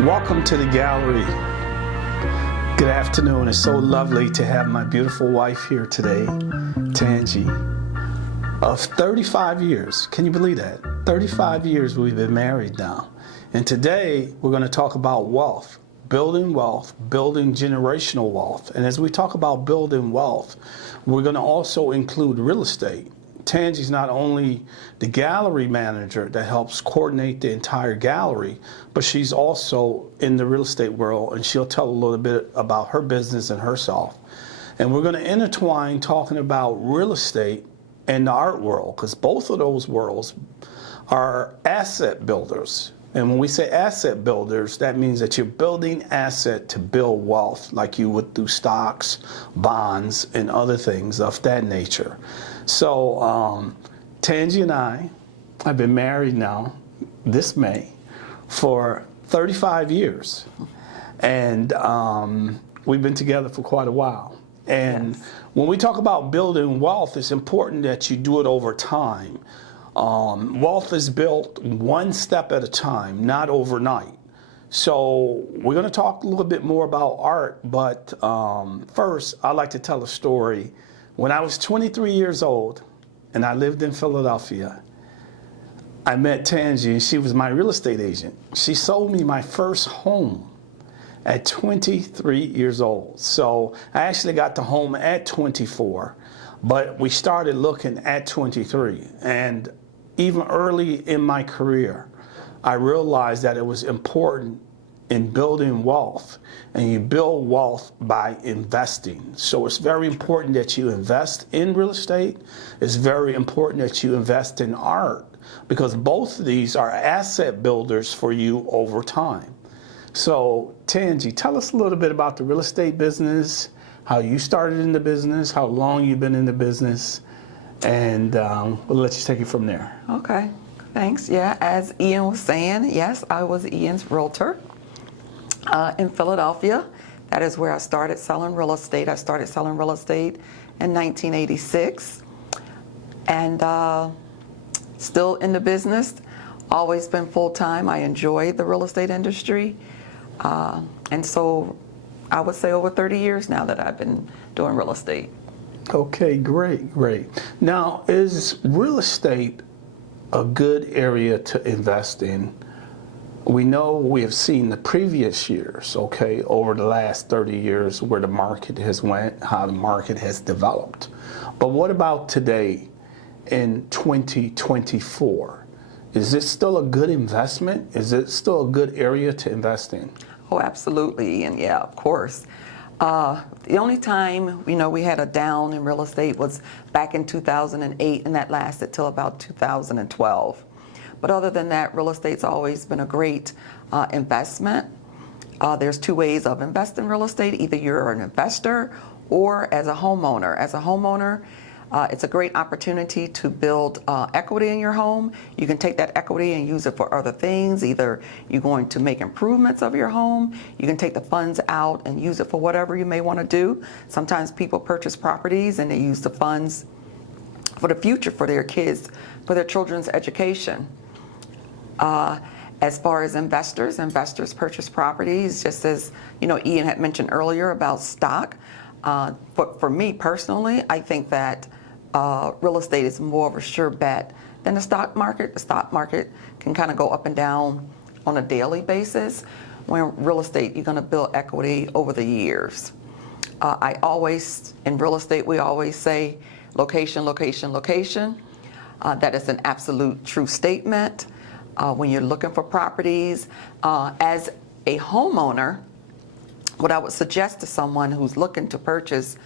Welcome to the gallery. Good afternoon. It's so lovely to have my beautiful wife here today, Tanji, of 35 years. Can you believe that? 35 years we've been married now. And today we're going to talk about wealth, building generational wealth. And as we talk about building wealth, we're going to also include real estate. Tanji's not only the gallery manager that helps coordinate the entire gallery, but she's also in the real estate world, and she'll tell a little bit about her business and herself. And we're going to intertwine talking about real estate and the art world, because both of those worlds are asset builders. And when we say asset builders, that means that you're building asset to build wealth, like you would through stocks, bonds, and other things of that nature. So Tanji and I have been married now, this May, for 35 years. And we've been together for quite a while. And yes, when we talk about building wealth, it's important that you do it over time. Wealth is built one step at a time, not overnight. So we're going to talk a little bit more about art, but first I'd like to tell a story. When I was 23 years old and I lived in Philadelphia, I met Tanji, and she was my real estate agent. She sold me my first home at 23 years old. So I actually got the home at 24, but we started looking at 23. And even early in my career, I realized that it was important in building wealth, and you build wealth by investing. So it's very important that you invest in real estate. It's very important that you invest in art, because both of these are asset builders for you over time. So Tanji, tell us a little bit about the real estate business, how you started in the business, how long you've been in the business, and we'll let you take it from there. Okay, thanks. Yeah, as Ian was saying, yes, I was Ian's realtor in Philadelphia. That is where I started selling real estate. I started selling real estate in 1986, and still in the business, always been full-time. I enjoy the real estate industry, and so I would say over 30 years now that I've been doing real estate. Okay, great. Now, is real estate a good area to invest in? We know we have seen the previous years, okay, over the last 30 years where the market has went, how the market has developed. But what about today in 2024? Is it still a good investment? Is it still a good area to invest in? Oh, absolutely, and yeah, of course. The only time, we had a down in real estate was back in 2008, and that lasted till about 2012. But other than that, real estate's always been a great investment. There's two ways of investing in real estate. Either you're an investor or as a homeowner. As a homeowner, it's a great opportunity to build equity in your home. You can take that equity and use it for other things. Either you're going to make improvements of your home, you can take the funds out and use it for whatever you may want to do. Sometimes people purchase properties and they use the funds for the future, for their kids, for their children's education. As far as investors purchase properties, just as Ian had mentioned earlier about stock. But for me personally, I think that real estate is more of a sure bet than the stock market. The stock market can kind of go up and down on a daily basis. When real estate, you're going to build equity over the years. In real estate, we always say location, location, location. That is an absolute true statement. When you're looking for properties, as a homeowner, what I would suggest to someone who's looking to purchase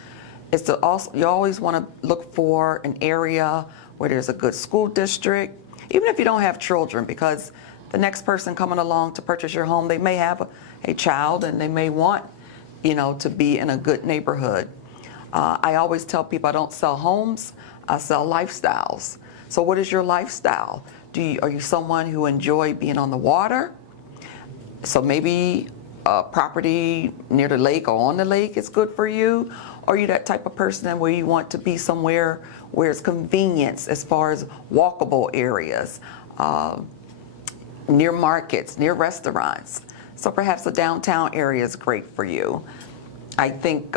is you always want to look for an area where there's a good school district, even if you don't have children, because the next person coming along to purchase your home, they may have a child and they may want, to be in a good neighborhood. I always tell people I don't sell homes, I sell lifestyles. So what is your lifestyle? Are you someone who enjoy being on the water? So maybe a property near the lake or on the lake is good for you? Or are you that type of person where you want to be somewhere where it's convenience as far as walkable areas, near markets, near restaurants? So perhaps the downtown area is great for you. I think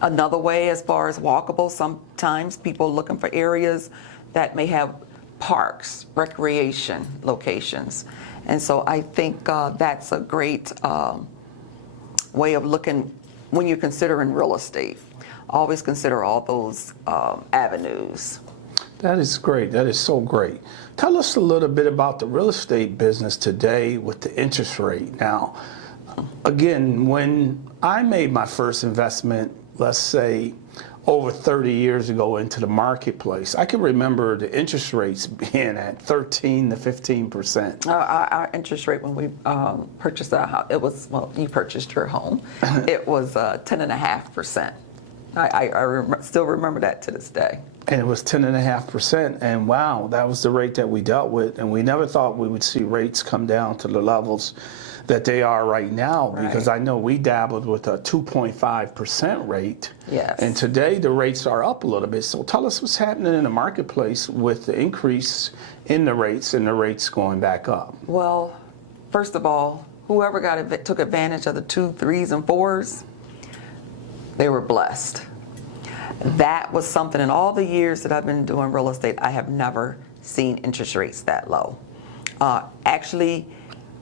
another way, as far as walkable, sometimes people are looking for areas that may have parks, recreation locations. And so I think that's a great way of looking when you're considering real estate. Always consider all those avenues. That is great. That is so great. Tell us a little bit about the real estate business today with the interest rate. Now, again, when I made my first investment, let's say over 30 years ago into the marketplace, I can remember the interest rates being at 13 to 15%. Our interest rate when we purchased our house, it was, well, you purchased your home, it was 10.5%. I still remember that to this day. And it was 10.5%, and wow, that was the rate that we dealt with, and we never thought we would see rates come down to the levels that they are right now, because I know we dabbled with a 2.5% rate. Yes. And today the rates are up a little bit. So tell us what's happening in the marketplace with the increase in the rates and the rates going back up. Well, first of all, whoever took advantage of the 2s, 3s, and 4s, they were blessed. That was something, in all the years that I've been doing real estate, I have never seen interest rates that low. Actually,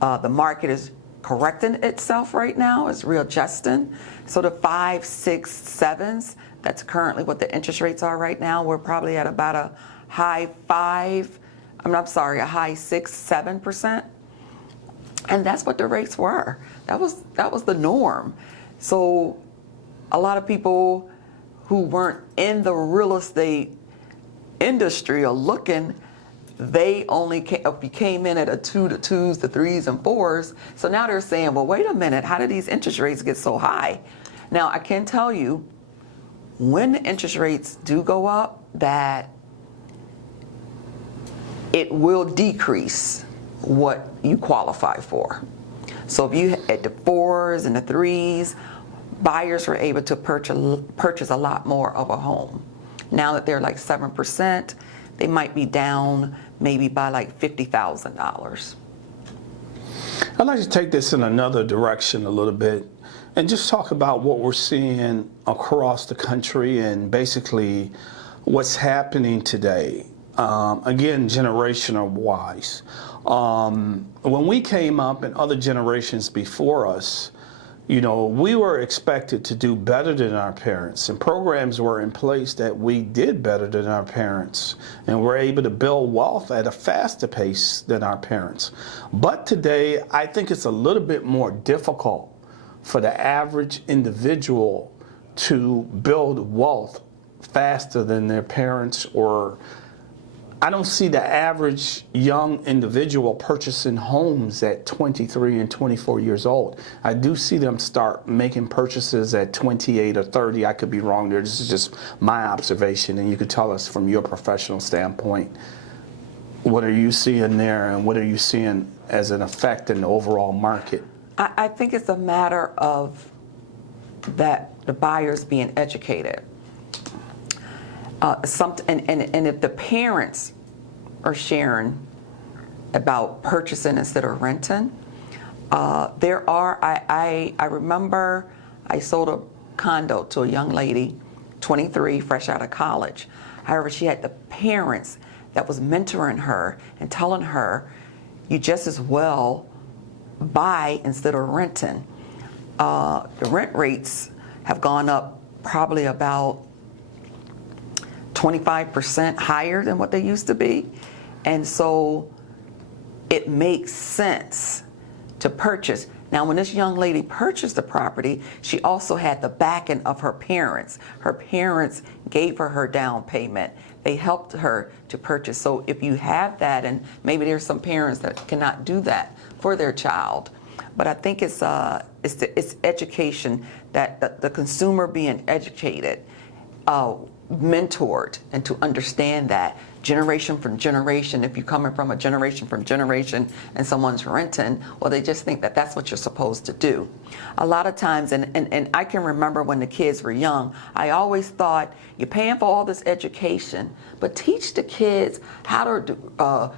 the market is correcting itself right now, it's readjusting. So the 5, 6, 7s, that's currently what the interest rates are right now. We're probably at about a high 6, 7%. And that's what the rates were. That was the norm. So a lot of people who weren't in the real estate industry are looking, they only came in at a 2, the 2s, the 3s, and 4s. So now they're saying, well, wait a minute, how did these interest rates get so high? Now, I can tell you, when the interest rates do go up, that it will decrease what you qualify for. So if you at the 4s and the 3s, buyers were able to purchase a lot more of a home. Now that they're like 7%, they might be down maybe by like $50,000. I'd like to take this in another direction a little bit and just talk about what we're seeing across the country and basically what's happening today. Again, generational wise. When we came up and other generations before us, you know, we were expected to do better than our parents, and programs were in place that we did better than our parents, and we're able to build wealth at a faster pace than our parents. But today, I think it's a little bit more difficult for the average individual to build wealth faster than their parents, or I don't see the average young individual purchasing homes at 23 and 24 years old. I do see them start making purchases at 28 or 30. I could be wrong there. This is just my observation, and you could tell us from your professional standpoint, what are you seeing there, and what are you seeing as an effect in the overall market? I think it's a matter of that the buyers being educated. And if the parents are sharing about purchasing instead of renting, I remember I sold a condo to a young lady, 23, fresh out of college. However, she had the parents that was mentoring her and telling her, you just as well buy instead of renting. The rent rates have gone up probably about 25% higher than what they used to be. And so it makes sense to purchase. Now, when this young lady purchased the property, she also had the backing of her parents. Her parents gave her down payment. They helped her to purchase. So if you have that, and maybe there's some parents that cannot do that for their child, but I think it's education, that the consumer being educated, mentored, and to understand that generation from generation, if you're coming from a generation from generation and someone's renting, well, they just think that that's what you're supposed to do. A lot of times, and I can remember when the kids were young, I always thought, you're paying for all this education, but teach the kids how to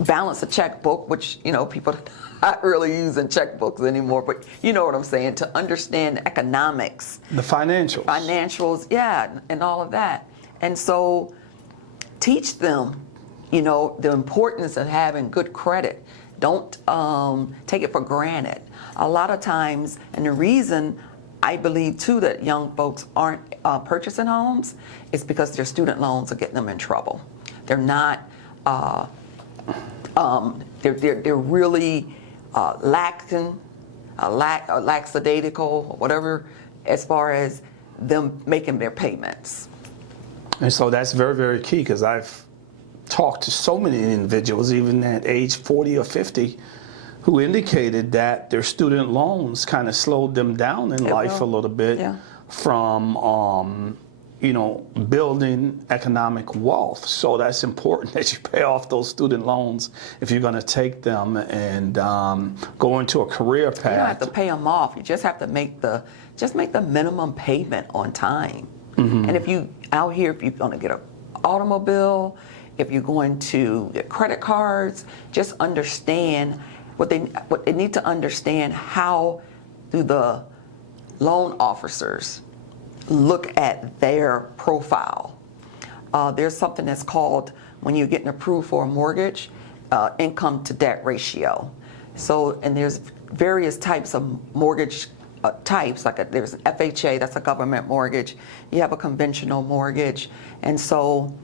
balance a checkbook, which, you know, people not really using checkbooks anymore, but you know what I'm saying, to understand economics. The financials. Financials, yeah, and all of that. And so teach them, the importance of having good credit. Don't take it for granted. A lot of times, and the reason I believe too that young folks aren't purchasing homes is because their student loans are getting them in trouble. They're not, they're really lackadaisical, or whatever, as far as them making their payments. And so that's very, very key, because I've talked to so many individuals, even at age 40 or 50, who indicated that their student loans kind of slowed them down in life a little bit from, building economic wealth. So that's important that you pay off those student loans if you're going to take them and go into a career path. You don't have to pay them off. You just have to make the minimum payment on time. Mm-hmm. And if you're going to get an automobile, if you're going to get credit cards, just understand what they need to understand. How do the loan officers look at their profile? There's something that's called, when you're getting approved for a mortgage, income to debt ratio. So, and there's various types of mortgage types, there's an FHA, that's a government mortgage. You have a conventional mortgage, and so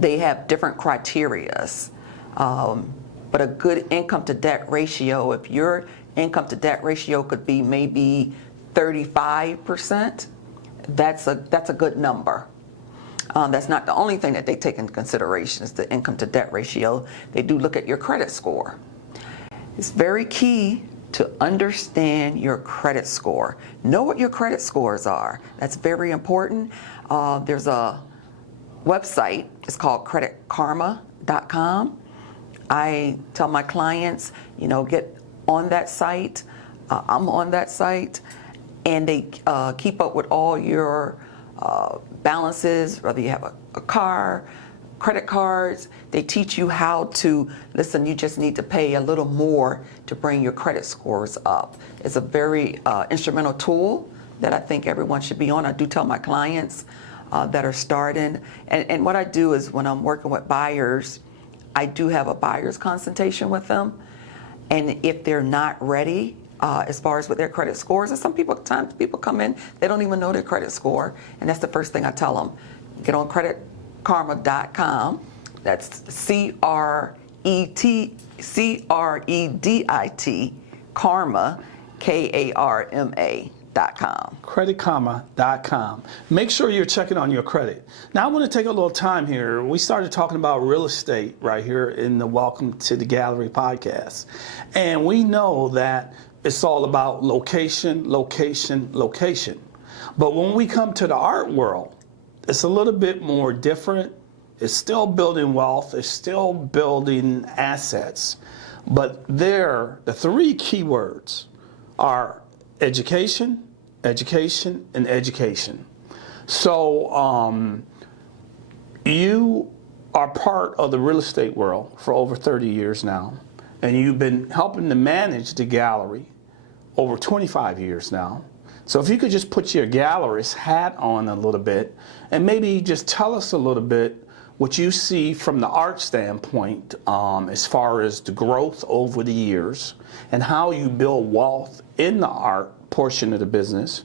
they have different criterias. But a good income to debt ratio, if your income to debt ratio could be maybe 35%, that's a good number. That's not the only thing that they take into consideration is the income to debt ratio. They do look at your credit score. It's very key to understand your credit score. Know what your credit scores are. That's very important. There's a website, it's called creditkarma.com. I tell my clients, get on that site. I'm on that site, and they keep up with all your balances, whether you have a car, credit cards. They teach you how to, listen, you just need to pay a little more to bring your credit scores up. It's a very instrumental tool that I think everyone should be on. I do tell my clients that are starting, and what I do is, when I'm working with buyers, I do have a buyer's consultation with them, and if they're not ready as far as with their credit scores, and sometimes people come in, they don't even know their credit score, and that's the first thing I tell them. Get on creditkarma.com. That's CREDIT, Karma, KARMA.com. Creditkarma.com. Make sure you're checking on your credit. Now, I want to take a little time here. We started talking about real estate right here in the Welcome to the Gallery podcast. And we know that it's all about location, location, location. But when we come to the art world, it's a little bit more different. It's still building wealth. It's still building assets. But the three key words are education, education, and education. So you are part of the real estate world for over 30 years now, and you've been helping to manage the gallery over 25 years now. So if you could just put your gallerist hat on a little bit, and maybe just tell us a little bit what you see from the art standpoint as far as the growth over the years and how you build wealth in the art portion of the business.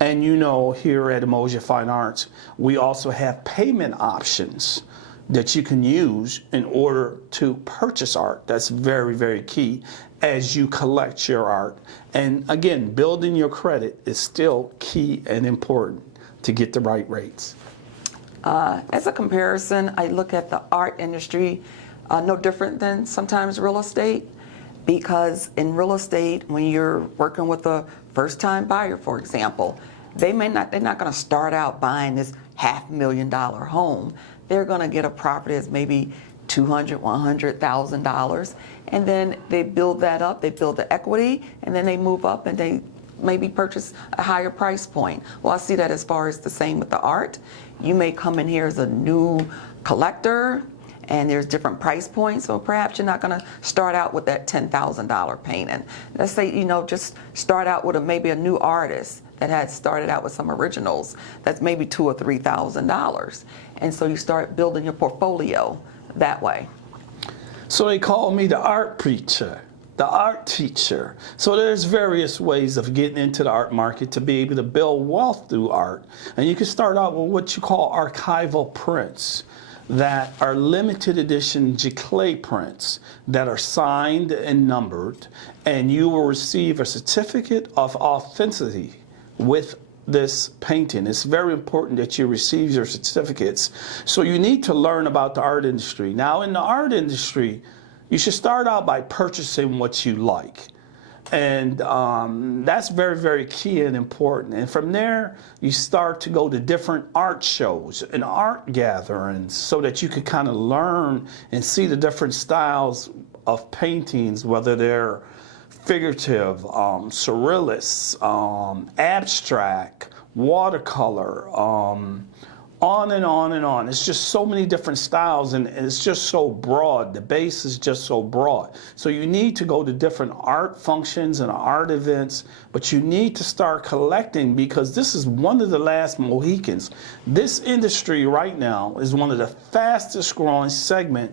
And here at Umoja Fine Arts, we also have payment options that you can use in order to purchase art. That's very, very key as you collect your art. And again, building your credit is still key and important to get the right rates. As a comparison, I look at the art industry no different than sometimes real estate, because in real estate, when you're working with a first-time buyer, for example, they're not going to start out buying this $500,000 home. They're going to get a property that's maybe $200,000, $100,000, and then they build that up. They build the equity, and then they move up and they maybe purchase a higher price point. Well, I see that as far as the same with the art. You may come in here as a new collector, and there's different price points. So perhaps you're not going to start out with that $10,000 painting. Let's say, just start out with maybe a new artist that had started out with some originals. That's maybe $2,000 or $3,000. And so you start building your portfolio that way. So they call me the art preacher, the art teacher. So there's various ways of getting into the art market to be able to build wealth through art. And you can start out with what you call archival prints that are limited edition giclée prints that are signed and numbered, and you will receive a certificate of authenticity with this painting. It's very important that you receive your certificates. So you need to learn about the art industry. Now, in the art industry, you should start out by purchasing what you like. And that's very, very key and important. And from there, you start to go to different art shows and art gatherings so that you can kind of learn and see the different styles of paintings, whether they're figurative, surrealist, abstract, watercolor, on and on and on. It's just so many different styles, and it's just so broad. The base is just so broad. So you need to go to different art functions and art events, but you need to start collecting, because this is one of the last Mohicans. This industry right now is one of the fastest growing segment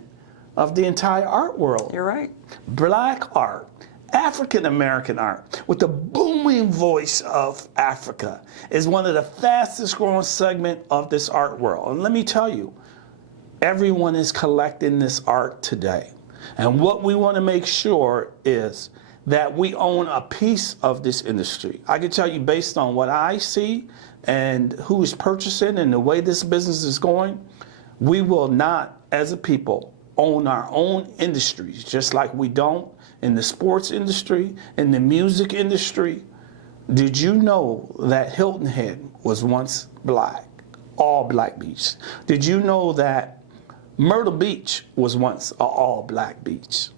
of the entire art world. You're right. Black art, African American art, with the booming voice of Africa, is one of the fastest growing segment of this art world. And let me tell you, everyone is collecting this art today. And what we want to make sure is that we own a piece of this industry. I can tell you, based on what I see and who is purchasing and the way this business is going, we will not, as a people, own our own industries, just like we don't in the sports industry, in the music industry. Did you know that Hilton Head was once black, all black beach? Did you know that Myrtle Beach was once an all black beach?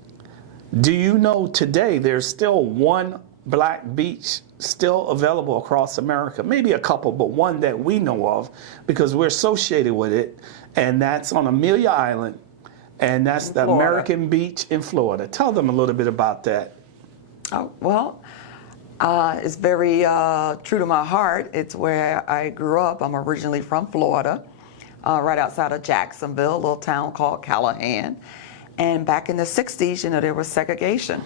Do you know today there's still one black beach still available across America? Maybe a couple, but one that we know of because we're associated with it, and that's on Amelia Island. And that's the American Beach in Florida. Tell them a little bit about that. Oh, well, it's very true to my heart. It's where I grew up. I'm originally from Florida, right outside of Jacksonville, a little town called Callahan. And back in the 60s, there was segregation.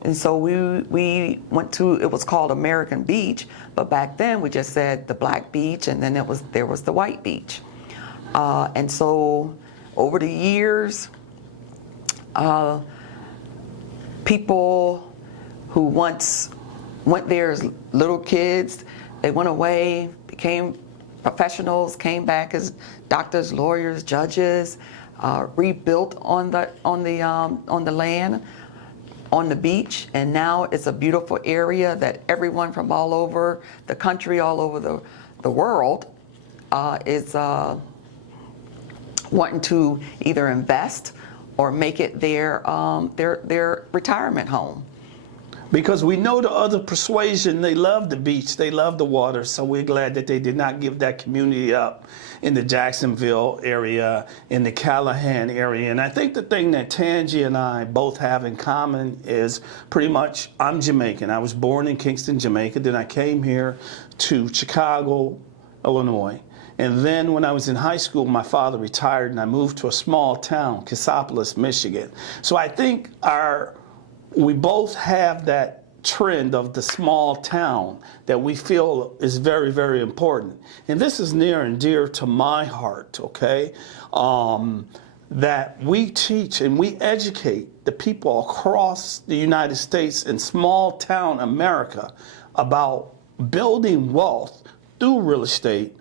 And so we went to, it was called American Beach, but back then we just said the black beach, and then there was the white beach. And so over the years, people who once went there as little kids, they went away, became professionals, came back as doctors, lawyers, judges, rebuilt on the land, on the beach, and now it's a beautiful area that everyone from all over the country, all over the world, is wanting to either invest or make it their retirement home. Because we know the other persuasion, they love the beach, they love the water, so we're glad that they did not give that community up in the Jacksonville area, in the Callahan area. And I think the thing that Tanji and I both have in common is pretty much, I'm Jamaican. I was born in Kingston, Jamaica, then I came here to Chicago, Illinois. And then when I was in high school, my father retired and I moved to a small town, Cassopolis, Michigan. So I think we both have that trend of the small town that we feel is very, very important. And this is near and dear to my heart, okay? That we teach and we educate the people across the United States and small town America about building wealth through real estate,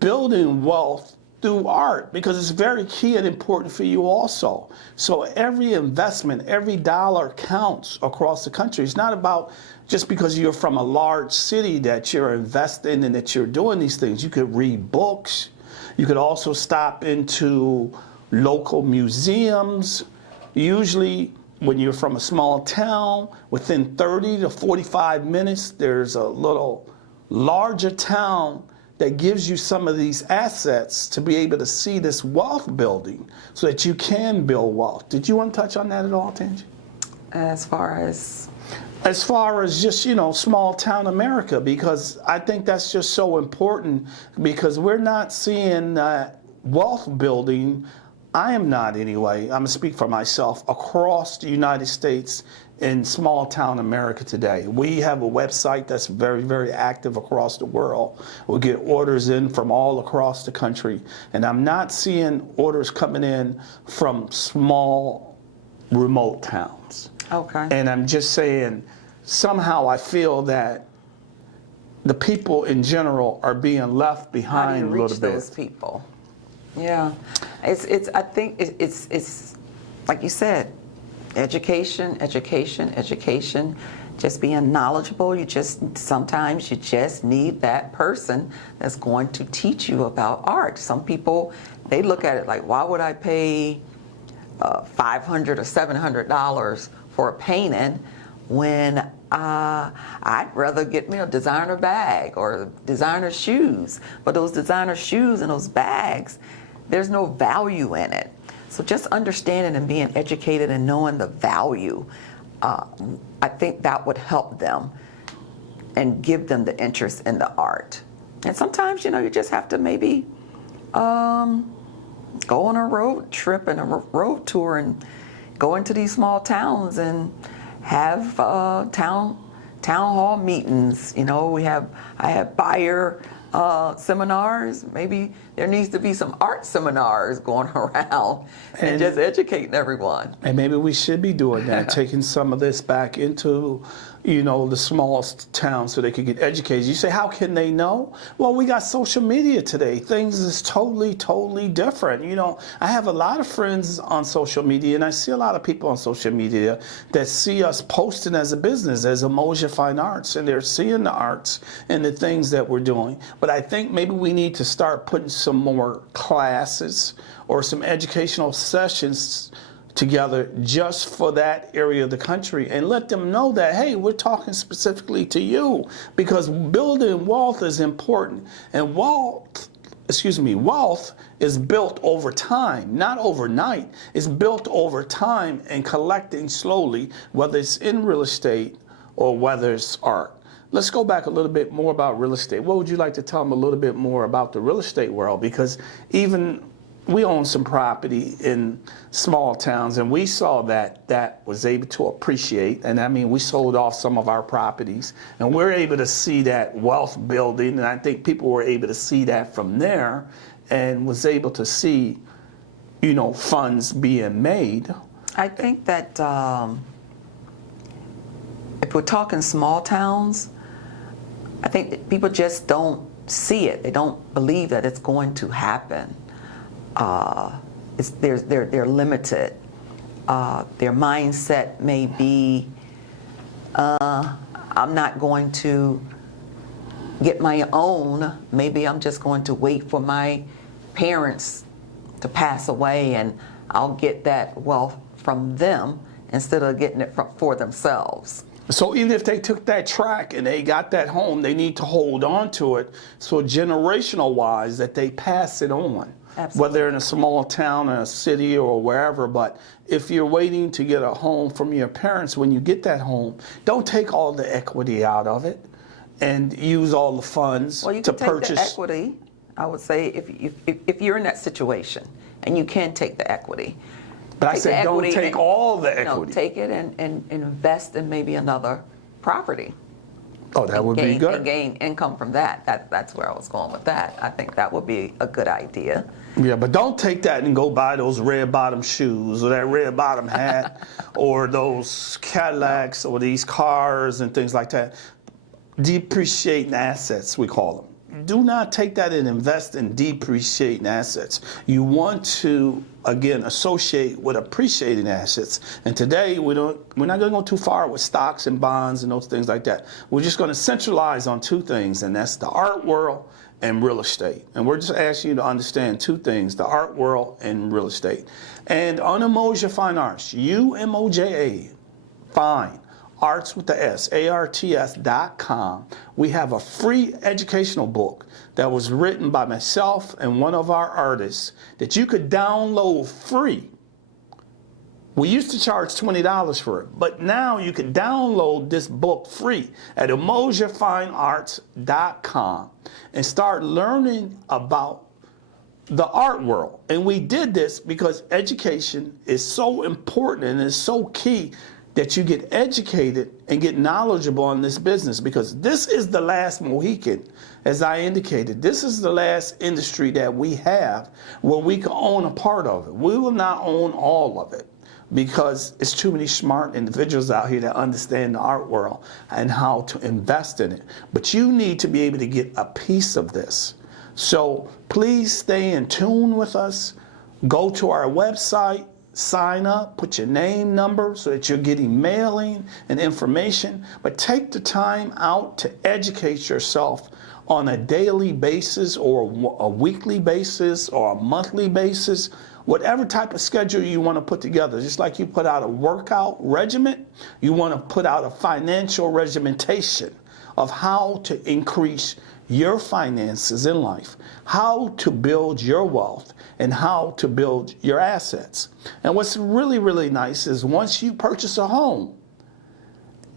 building wealth through art, because it's very key and important for you also. So every investment, every dollar counts across the country. It's not about just because you're from a large city that you're investing and that you're doing these things. You could read books. You could also stop into local museums. Usually when you're from a small town, within 30 to 45 minutes, there's a little larger town that gives you some of these assets to be able to see this wealth building so that you can build wealth. Did you want to touch on that at all, Tanji? As far as Just, small town America, because I think that's just so important, because we're not seeing wealth building. I am not, anyway. I'm going to speak for myself, across the United States in small town America today. We have a website that's very, very active across the world. We get orders in from all across the country, and I'm not seeing orders coming in from small, remote towns. okay. And I'm just saying, somehow I feel that the people in general are being left How do behind you a reach little bit. those people? Yeah, I think it's like you said, education. Just being knowledgeable. Sometimes you just need that person that's going to teach you about art. Some people, they look at it like, why would I pay $500 or $700 for a painting when I'd rather get me a designer bag or designer shoes? But those designer shoes and those bags, there's no value in it. So just understanding and being educated and knowing the value, I think that would help them and give them the interest in the art. And sometimes, you just have to maybe go on a road trip and a road tour and go into these small towns and have town hall meetings. I have buyer seminars. Maybe there needs to be some art seminars going around and just educating everyone. And maybe we should be doing that, taking some of this back into, the smallest towns so they could get educated. You say, how can they know? Well, we got social media today. Things is totally, totally different. I have a lot of friends on social media, and I see a lot of people on social media that see us posting as a business, as Umoja Fine Arts, and they're seeing the arts and the things that we're doing. But I think maybe we need to start putting some more classes or some educational sessions together just for that area of the country, and let them know that, hey, we're talking specifically to you, because building wealth is important. And wealth is built over time, not overnight. It's built over time and collecting slowly, whether it's in real estate or whether it's art. Let's go back a little bit more about real estate. What would you like to tell them a little bit more about the real estate world? Because even we own some property in small towns, and we saw that was able to appreciate. And I mean, we sold off some of our properties, and we're able to see that wealth building. And I think people were able to see that from there, and was able to see, funds being made. I think that if we're talking small towns, I think that people just don't see it. They don't believe that it's going to happen. They're limited. Their mindset may be, I'm not going to get my own. Maybe I'm just going to wait for my parents to pass away, and I'll get that wealth from them instead of getting it for themselves. So even if they took that track and they got that home, they need to hold on to it, so generational wise, that they pass it on. Absolutely. Whether in a small town or a city or wherever. But if you're waiting to get a home from your parents, when you get that home, don't take all the equity out of it and use all the funds Well, you to can take purchase. the equity. I would say if you're in that situation and you can take the equity. But I said don't take all the equity. No, take it and invest in maybe another property. Oh, that would be good. And gain income from that. That's where I was going with that. I think that would be a good idea. Yeah, but don't take that and go buy those red bottom shoes or that red bottom hat or those Cadillacs or these cars and things like that. Depreciating assets, we call them. Do not take that and invest in depreciating assets. You want to, again, associate with appreciating assets. And today, we're not going to go too far with stocks and bonds and those things like that. We're just going to centralize on two things, and that's the art world and real estate. And we're just asking you to understand two things, the art world and real estate. And on Umoja Fine Arts, Umoja, Fine arts with the S, ARTS.com. We have a free educational book that was written by myself and one of our artists that you could download free. We used to charge $20 for it, but now you can download this book free at UmojaFineArts.com and start learning about the art world. And we did this because education is so important and is so key that you get educated and get knowledgeable on this business, because this is the last Mohican. As I indicated, this is the last industry that we have where we can own a part of it. We will not own all of it, because it's too many smart individuals out here that understand the art world and how to invest in it. But you need to be able to get a piece of this. So please stay in tune with us. Go to our website, sign up, put your name, number, so that you're getting mailing and information. But take the time out to educate yourself on a daily basis or a weekly basis or a monthly basis. Whatever type of schedule you want to put together, just like you put out a workout regimen, you want to put out a financial regimentation of how to increase your finances in life, how to build your wealth, and how to build your assets. And what's really, really nice is once you purchase a home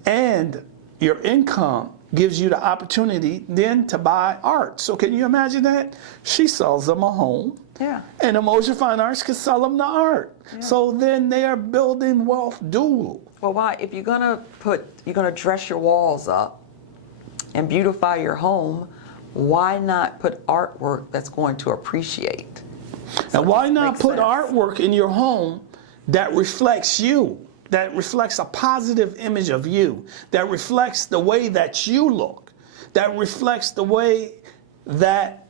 and your income gives you the opportunity then to buy art. So can you imagine that? She sells them a home. Yeah. And Umoja Fine Arts can sell them the art. Yeah. So then they are building wealth dual. Well, why? If you're gonna dress your walls up and beautify your home, why not put artwork that's going to appreciate? And why not put artwork in your home that reflects you, that reflects a positive image of you, that reflects the way that you look, that reflects the way that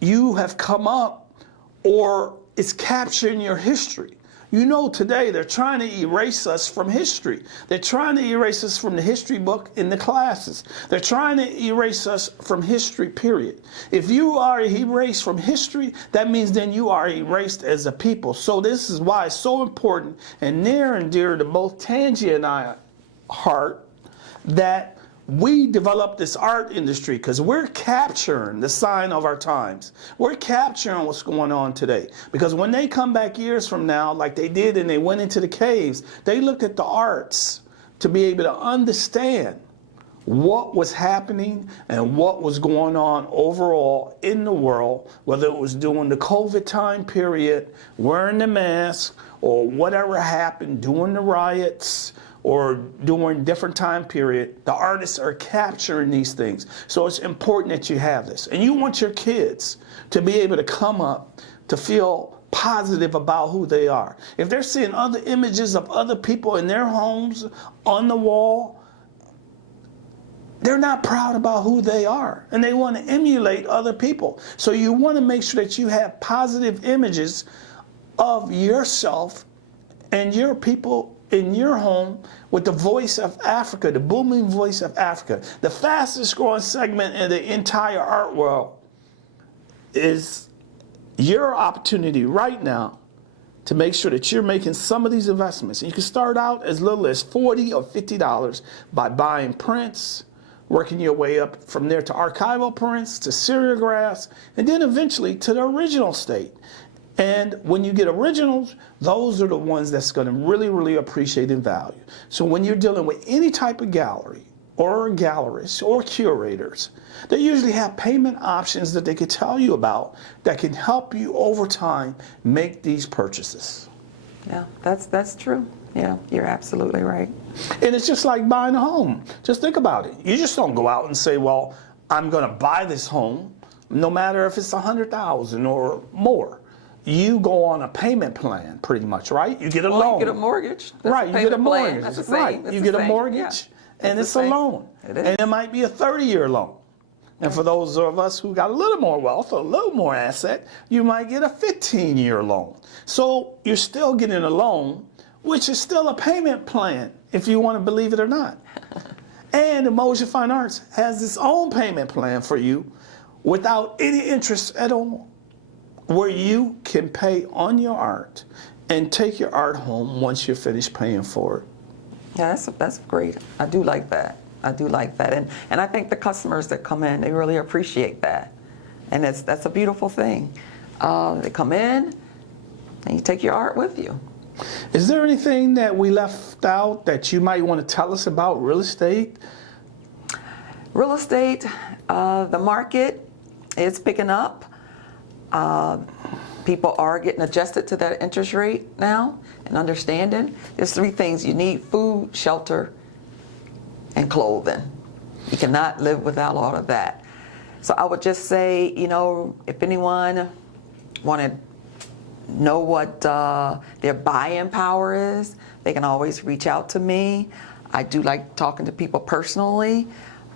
you have come up, or it's capturing your history. You know, today they're trying to erase us from history. They're trying to erase us from the history book in the classes. They're trying to erase us from history, period. If you are erased from history, that means then you are erased as a people. So this is why it's so important and near and dear to both Tanji and I heart that we developed this art industry, because we're capturing the sign of our times. We're capturing what's going on today. Because when they come back years from now, like they did and they went into the caves, they looked at the arts to be able to understand what was happening and what was going on overall in the world, whether it was during the COVID time period, wearing the mask, or whatever happened during the riots, or during different time period. The artists are capturing these things. So it's important that you have this. And you want your kids to be able to come up to feel positive about who they are. If they're seeing other images of other people in their homes on the wall, they're not proud about who they are, and they want to emulate other people. So you want to make sure that you have positive images of yourself and your people in your home with the voice of Africa, the booming voice of Africa. The fastest growing segment in the entire art world is your opportunity right now to make sure that you're making some of these investments. And you can start out as little as $40 or $50 by buying prints, working your way up from there to archival prints, to seriographs, and then eventually to the original state. And when you get originals, those are the ones that's going to really, really appreciate in value. So when you're dealing with any type of gallery or gallerists or curators, they usually have payment options that they could tell you about that can help you over time make these purchases. Yeah, that's true. Yeah, you're absolutely right. And it's just like buying a home. Just think about it. You just don't go out and say, well, I'm going to buy this home, no matter if it's $100,000 or more. You go on a payment plan, pretty much, right? You get a loan. You get a mortgage. Right, you get a mortgage. That's the same. Right, you get a mortgage, and it's a loan. It is. And it might be a 30-year loan. And for those of us who got a little more wealth, a little more asset, you might get a 15-year loan. So you're still getting a loan, which is still a payment plan, if you want to believe it or not. And Umoja Fine Arts has its own payment plan for you without any interest at all, where you can pay on your art and take your art home once you're finished paying for it. Yeah, that's great. I do like that. I do like that. And I think the customers that come in, they really appreciate that. And that's a beautiful thing. They come in and you take your art with you. Is there anything that we left out that you might want to tell us about real estate? Real estate, the market is picking up. People are getting adjusted to that interest rate now and understanding. There's three things you need: food, shelter, and clothing. You cannot live without all of that. So I would just say, if anyone want to know what their buying power is, they can always reach out to me. I do like talking to people personally.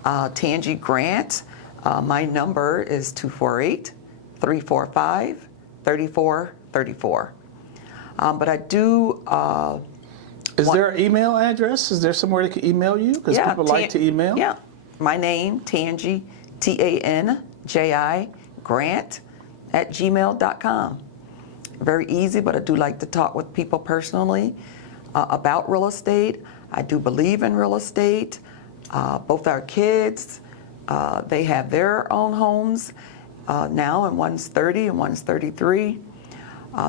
Tanji Grant, my number is 248-345-3434. But I do... Is there an email address? Is there somewhere they can email you? Because people like to email. Yeah. My name, Tanji, Tanji, Grant, @gmail.com. Very easy, but I do like to talk with people personally about real estate. I do believe in real estate. Both our kids, they have their own homes now, and one's 30 and one's 33.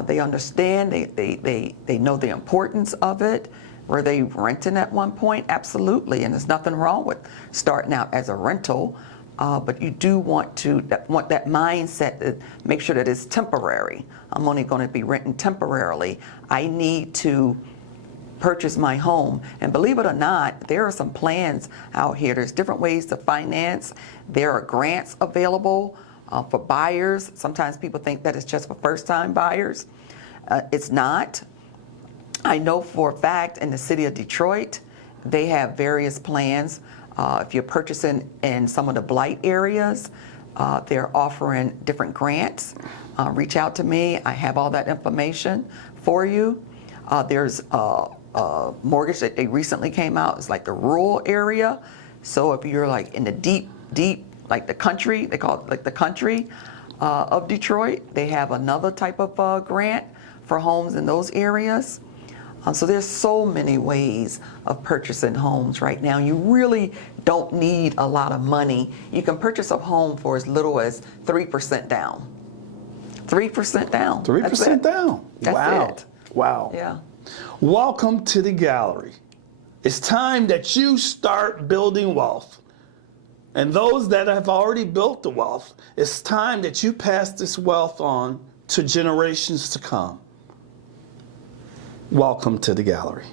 They understand, they know the importance of it. Were they renting at one point? Absolutely, and there's nothing wrong with starting out as a rental, but you do want that mindset to make sure that it's temporary. I'm only going to be renting temporarily. I need to purchase my home. And believe it or not, there are some plans out here. There's different ways to finance. There are grants available for buyers. Sometimes people think that it's just for first-time buyers. It's not. I know for a fact in the city of Detroit, they have various plans. If you're purchasing in some of the blight areas, they're offering different grants. Reach out to me. I have all that information for you. There's a mortgage that they recently came out. It's like the rural area. So if you're like in the deep, like the country, they call it like the country of Detroit, they have another type of grant for homes in those areas. So there's so many ways of purchasing homes right now. You really don't need a lot of money. You can purchase a home for as little as 3% down. 3% down. 3% down. That's Wow. it. Wow. Yeah. Welcome to the gallery. It's time that you start building wealth. And those that have already built the wealth, it's time that you pass this wealth on to generations to come. Welcome to the gallery.